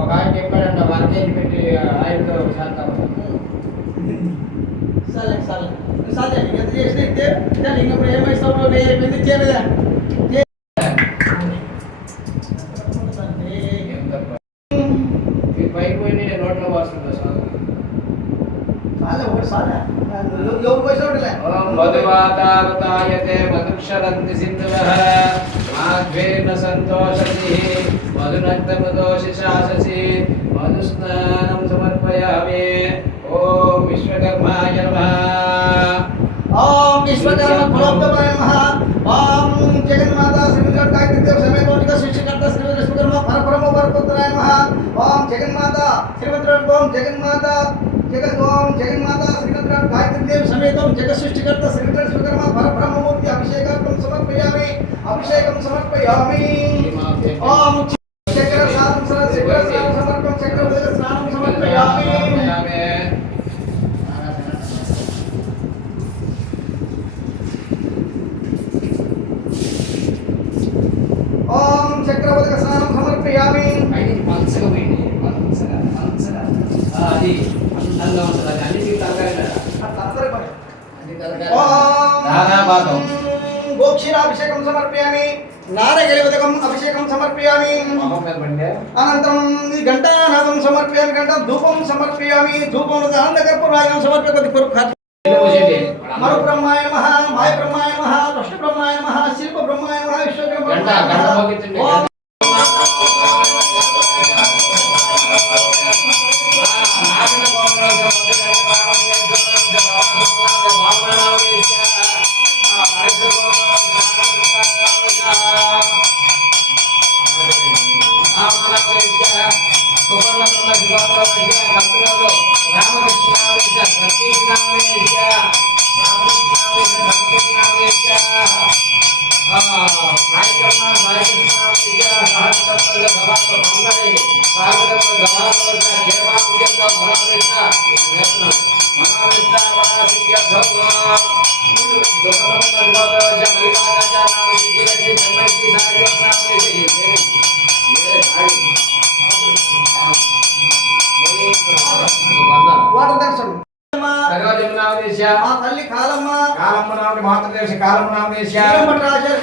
ఒక ఆయన చెప్పాడంట 1 kg పెట్టి ఆయనతో శాతం సరే సరే సరే ఎంత చేసినా ఇస్తే ఇంకా ఏమైస్తావు ఎందుకు చేయలేదా పైకి పోయి నేను నోట్లో పోస్తుంటా మధువాతావతాయతే మధుక్షరంతి సింధువః మాధ్వేన సంతోషసి మధునక్తమదోషిషాససి మధుస్నానం సమర్పయామి. ఓం విశ్వకర్మాయ నమః. ఓం విశ్వకర్మ పురోక్తమాయ నమః. ఓం జగన్మాతా శ్రీమద్గాయత్రీ సమేతోటిక సృష్టికర్త శ్రీ విశ్వకర్మ పరబ్రహ్మ పరపుత్రాయ నమః. ఓం జగన్మాతా శ్రీమద్గాయత్రీ ఓం జగన్మాతా ఓం జగన్మాతా శ్రీమద్గాయత్రీ గాయత్రీ దేవి సమేతం జగత్ సృష్టికర్త శ్రీ విశ్వకర్మ పరబ్రహ్మమూర్తి అభిషేకార్థం సమర్పయామి. అభిషేకం సమర్పయామి. ఓం చక్ర స్నానం సమర్పం చక్ర స్నానం సమర్పయామి. ఓం చక్రవర్తిక స్నానం సమర్పయామి. అది అందంగా ఉంటుంది. అది అన్నిటికీ తలకాయ గోక్షీరాభిషేకం సమర్పయామి. నారగలివదకం అభిషేకం సమర్పయామి. అనంతరం ఘంటానాదం సమర్పయామి. గంట ధూపం సమర్పయామి. ధూపం ఆనందకర్పూరాయనం సమర్పయతి. మరు బ్రహ్మాయ నమః. మాయ బ్రహ్మాయ నమః. కృష్ణ బ్రహ్మాయ నమః. శిల్ప బ్రహ్మాయ నమః. విశ్వకర్మ తల్లి కాలమ్మ కాలమ్మ నామని మాతృదేశ కాలమ్మ నామదేశ జగన్మట్లయాచార్య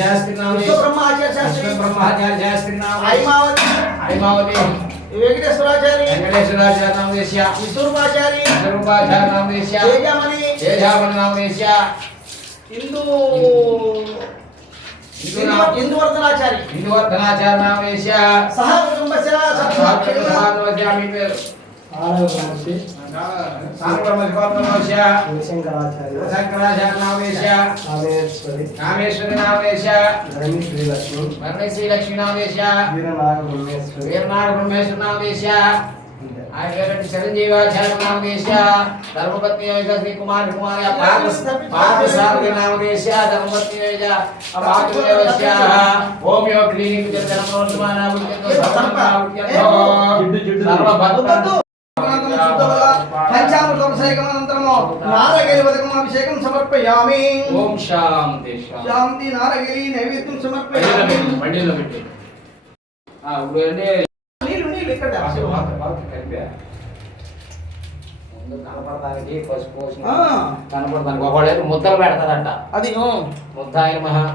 శాస్త్రి నామదేశ బ్రహ్మాచార్య శాస్త్రి బ్రహ్మాచార్య శాస్త్రి నామ ఐమావతి ఐమావతి వెంకటేశ్వరాచారి వెంకటేశ్వరాచార్య నామదేశ విశ్వరూపాచారి విశ్వరూపాచార్య నామదేశ తేజామణి తేజామణి నామదేశ ఇందువర్ధనాచారి ఇందువర్ధనాచార్య నామదేశ సహ కుటుంబస్య శంకరాచార్య నామదేశ కామేశ్వరి నామదేశ శ్రీలక్ష్మి నామదేశ వీరనాగ బ్రహ్మేశ్వర నామదేశ చిరంజీవాచార్య నామదేశ ధర్మపత్ని శ్రీ కుమార్ కుమార్ పార్థసారథి నామదేశ ధర్మపత్ని హోమియో క్లినిక్ పంచామృతోభిషేకమనంతరము నారగిరి వదకం అభిషేకం సమర్పయామి. ఓం శాంతి శాంతి. నారగిరి నైవేద్యం సమర్పయామి. బండిలో పెట్టి నీళ్ళు ఇక్కడ ముందు కనపడడానికి పసుపు కనపడడానికి ఒకళ్ళు ముద్దలు పెడతారంట. అది ముద్దాయ మహా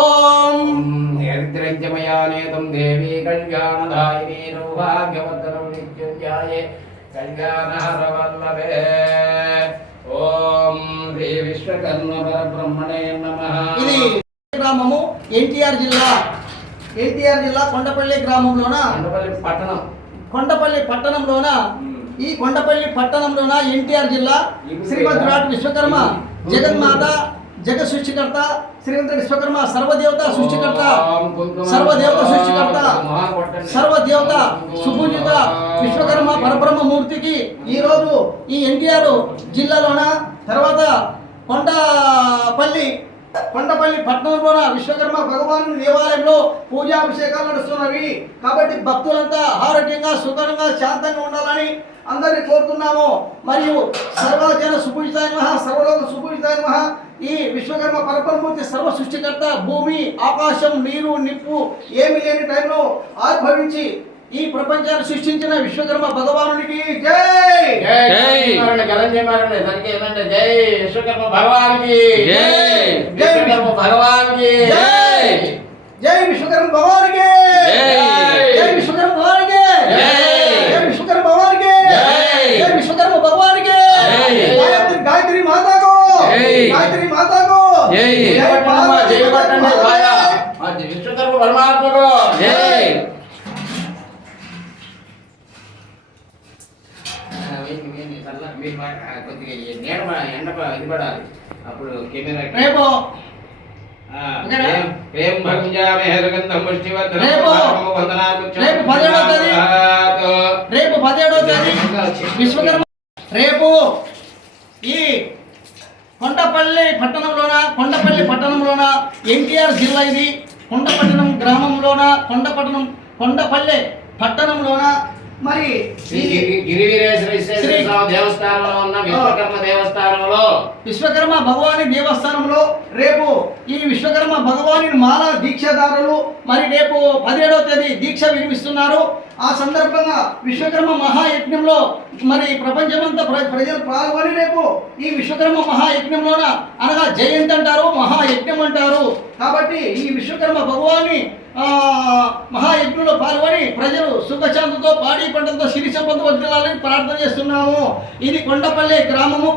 ఓం నేత్రజ్ఞమయానేతం దేవీ కళ్యాణదాయిని సౌభాగ్యవర్ధనం నిత్యుంజాయే కళ్యాణహరవల్లభే. ఓం శ్రీ విశ్వకర్మ పరబ్రహ్మణే నమః. ఇది గ్రామము ఎన్టీఆర్ జిల్లా కొండపల్లి గ్రామంలోన కొండపల్లి పట్టణంలోన ఈ కొండపల్లి పట్టణంలోన ఎన్టీఆర్ జిల్లా శ్రీమద్ విరాట్ విశ్వకర్మ జగన్మాత జగత్ సృష్టికర్త శ్రీమంత విశ్వకర్మ సర్వదేవత సృష్టికర్త సర్వదేవత సృష్టికర్త సర్వదేవత సుపూజిత విశ్వకర్మ పరబ్రహ్మ మూర్తికి ఈరోజు ఈ ఎన్టీఆర్ జిల్లాలోన తర్వాత కొండపల్లి పట్టణంలోన విశ్వకర్మ భగవాను దేవాలయంలో పూజాభిషేకాలు నడుస్తున్నవి. కాబట్టి భక్తులంతా ఆరోగ్యంగా సుఖంగా శాంతంగా ఉండాలని అందరినీ కోరుతున్నాము. మరియు సర్వజన సుపూజితాయ నమః సర్వలోక సుపూజితాయ నమః. ఈ విశ్వకర్మ పరబ్రహ్మూర్తి సర్వ సృష్టికర్త భూమి ఆకాశం నీరు నిప్పు ఏమి లేని టైంలో ఆవిర్భవించి ఈ ప్రపంచాన్ని సృష్టించిన విశ్వకర్మ భగవానునికి జై జై జై విశ్వకర్మ భగవానికి జై విశ్వకర్మ భగవానికి జై జై విశ్వకర్మ భగవానికి జై విశ్వకర్మ భగవానికి జై విశ్వకర్మ భగవానికి జై విశ్వకర్మ భగవానికి గాయత్రి మాతాకు గాయత్రి మాతాకు జై విశ్వకర్మ పరమాత్మకు జై. మీరు కొద్దిగా నీడ ఎండ ఇది పడాలి అప్పుడు కెమెరా రేపు ప్రేమ భంజామే హరగంధం పుష్టివర్ధనం రేపు 17వ తేదీ విశ్వకర్మ రేపు ఈ కొండపల్లి పట్టణంలోన ఎన్టీఆర్ జిల్లా ఇది కొండపట్టణం గ్రామంలోన కొండపల్లి పట్టణంలోన మరి గిరివీరేశ్వర దేవస్థానంలో ఉన్న విశ్వకర్మ దేవస్థానంలో విశ్వకర్మ భగవాని దేవస్థానంలో రేపు ఈ విశ్వకర్మ భగవాని మాల దీక్షదారులు మరి రేపు 17వ తేదీ దీక్ష విరమిస్తున్నారు. ఆ సందర్భంగా విశ్వకర్మ మహాయజ్ఞంలో మరి ప్రపంచమంతా ప్రజలు పాల్గొని రేపు ఈ విశ్వకర్మ మహాయజ్ఞంలోన అనగా జయంతి అంటారు మహాయజ్ఞం అంటారు. కాబట్టి ఈ విశ్వకర్మ భగవాని మహాయజ్ఞంలో పాల్గొని ప్రజలు సుఖశాంతితో పాడి పంటలతో సిరి సంపద వర్ధిల్లాలని ప్రార్థన చేస్తున్నాము. ఇది కొండపల్లి గ్రామము.